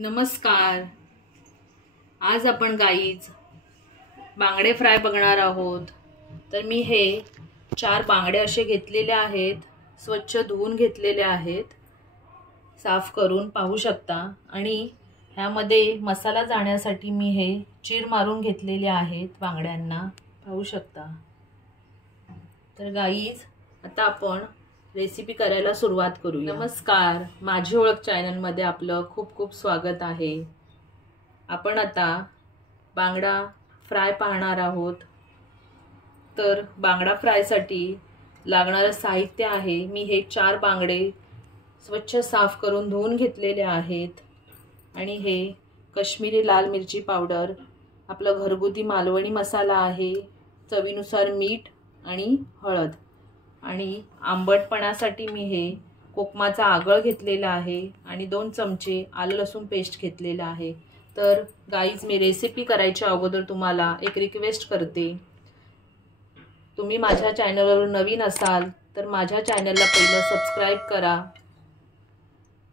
नमस्कार। आज आपण गाईज बांगडे फ्राय बघणार आहोत। तर मी हे 4 बांगडे असे घेतलेले आहेत, स्वच्छ धुवून घेतलेले आहेत, साफ करून पाहू शकता। आणि ह्यामध्ये मसाला जाण्यासाठी मी हे चीर मारून घेतलेले आहेत बांगड्यांना, पाहू शकता। तर गाईज आता आपण रेसिपी करायला सुरुवात करूया। नमस्कार, माझी ओळख चॅनल मध्ये आपलं खूप खूप स्वागत आहे। आपण आता बांगडा फ्राय पाहणार आहोत। तर बांगडा फ्राय साठी लागणारे साहित्य आहे, मी हे 4 बांगडे स्वच्छ साफ करून धुवून घेतलेले आहेत। आणि हे काश्मीरी लाल मिरची पावडर, आपला घरगुती मालवणी मसाला आहे, चवीनुसार मीठ आणि हळद। आणि आंबटपणासाठी मी हे कोकमाचा आगळ घेतलेला आहे आणि 2 चमचे आलं लसूण पेस्ट घेतलेला आहे। तर गाईज, मी रेसिपी करायच्या अगोदर तुम्हाला एक रिक्वेस्ट करते, तुम्ही माझ्या चॅनलवर नवीन असाल तर माझ्या चॅनलला पहिलं सबस्क्राइब करा,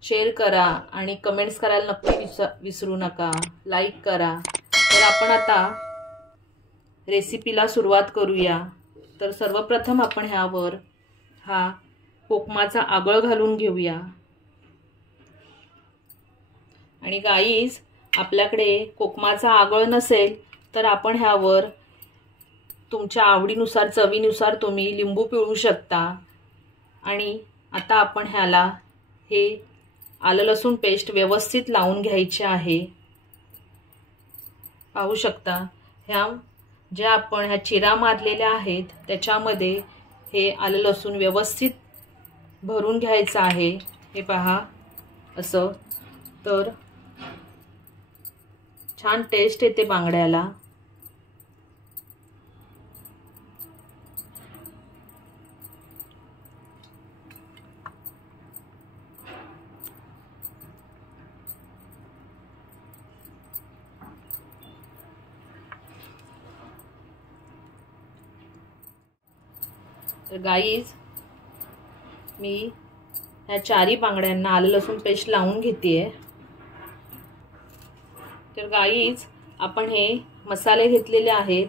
शेअर करा आणि कमेंट्स करायला नक्की विसरू नका, लाईक करा। तर आपण आता रेसिपीला सुरुवात करूया। तर सर्वप्रथम आपण ह्यावर हा कोकमाचा आगळ घालून घेऊया। आणि गाईज, आपल्याकडे कोकमाचा आगळ नसेल तर आपण ह्यावर तुमच्या आवडीनुसार, चवीनुसार तुम्ही लिंबू पिळू शकता। आणि आता आपण ह्याला हे आलं लसूण पेस्ट व्यवस्थित लावून घ्यायचे आहे, पाहू शकता। ज्या आपण ह्या चिरा मारलेल्या आहेत त्याच्यामध्ये हे आलं लसूण व्यवस्थित भरून घ्यायचं आहे, हे पहा असं। तर छान टेस्ट येते बांगड्याला। तर गाईज, मी ह्या 4 बांगड्यांना आलं लसूण पेस्ट लावून घेतेय। तर गाईज, आपण हे मसाले घेतलेले आहेत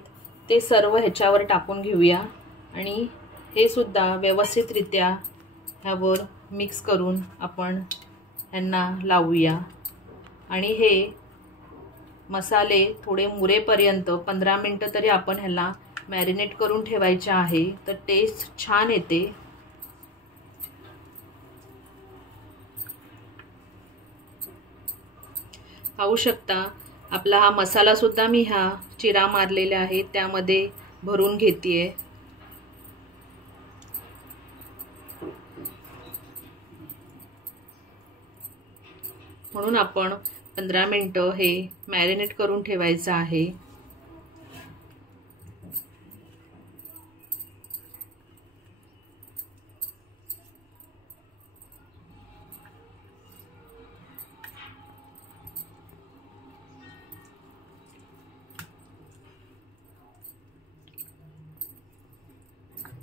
ते सर्व ह्याच्यावर टाकून घेऊया आणि हे सुद्धा व्यवस्थितरित्या ह्यावर मिक्स करून आपण ह्यांना लावूया। आणि हे मसाले थोडे मुरेपर्यंत 15 मिनिटं तरी आपण ह्याला मॅरिनेट करून ठेवायचे आहे, तर टेस्ट छान येते। पाहू शकता, आपला हा मसाला सुद्धा मी ह्या चिरा मारलेल्या आहेत त्यामध्ये भरून घेतेय। म्हणून आपण 15 मिनिटं हे मॅरिनेट करून ठेवायचं आहे।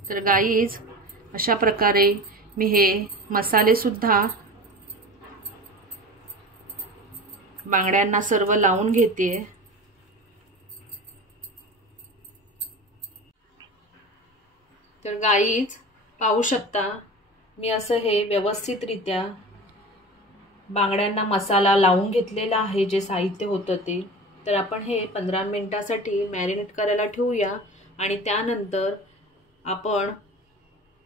तर गाईज, अशा प्रकारे मी हे मसाले सुद्धा बांगड्यांना सर्व लावून घेते। तर गाईज, पाहू शकता, मी असं हे व्यवस्थितरित्या बांगड्यांना मसाला लावून घेतलेला आहे, जे साहित्य होतं ते। तर आपण हे 15 मिनिटांसाठी मॅरिनेट करायला ठेवूया। आणि त्यानंतर आपण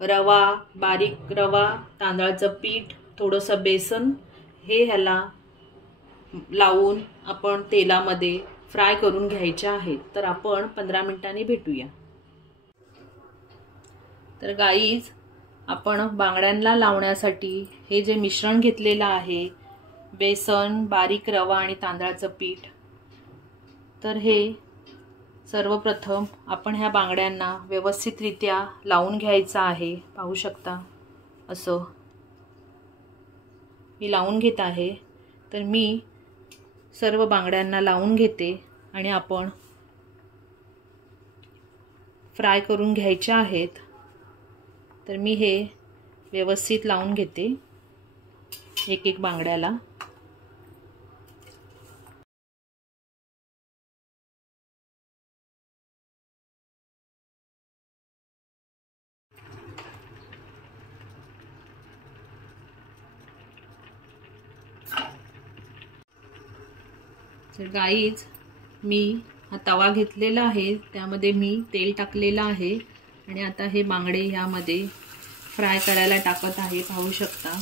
रवा, बारीक रवा, तांदळाचं पीठ, थोडंसं बेसन हे ह्याला लावून आपण तेलामध्ये फ्राय करून घ्यायचे आहेत। तर आपण 15 मिनिटांनी भेटूया। तर गाईज, आपण बांगड्यांना लावण्यासाठी हे जे मिश्रण घेतलेलं आहे, बेसन, बारीक रवा आणि तांदळाचं पीठ, तर हे सर्वप्रथम आपण ह्या बांगड्यांना व्यवस्थितरित्या लावून घ्यायचं आहे, पाहू शकता असं मी लावून घेत आहे। तर मी सर्व बांगड्यांना लावून घेते आणि आपण फ्राय करून घ्यायचे आहेत। तर मी हे व्यवस्थित लावून घेते एक एक बांगड्याला। तर गाईज मी हा तवा घेतलेला आहे, त्यामध्ये मी तेल टाकलेलं आहे आणि आता हे बांगडे यामध्ये फ्राय करायला टाकत आहे, पाहू शकता।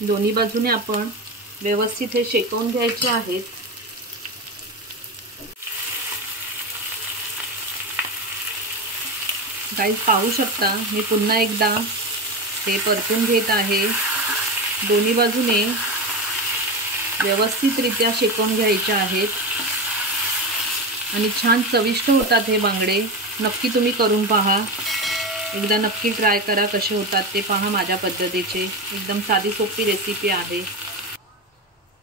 दोन्ही बाजूने आपण व्यवस्थित हे शेकवून घ्यायचे आहेत। गाईज पाहू शकता, मी पुन्हा एकदा हे परतून घेत आहे। दोन्ही बाजूने व्यवस्थितरित्या शेकवून घ्यायचे आहेत आणि छान चविष्ट होतात हे बांगडे। नक्की तुम्ही करून पहा, एकदा नक्की ट्राय करा, कसे होतात ते पहा माझ्या पद्धतीचे। एकदम साधी सोपी रेसिपी आहे।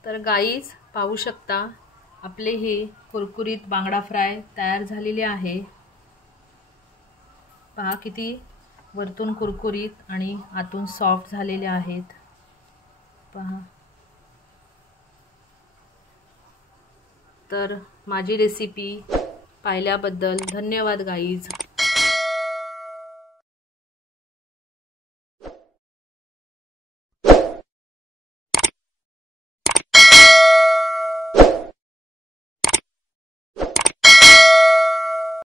तर गाईज पाहू शकता, आपले हे कुरकुरीत बांगडा फ्राय तयार झालेले आहे। पहा किती वरतून कुरकुरीत आणि आतून सॉफ्ट झालेले आहेत, पहा। तर माझी रेसिपी पाहिल्याबद्दल धन्यवाद गाईज।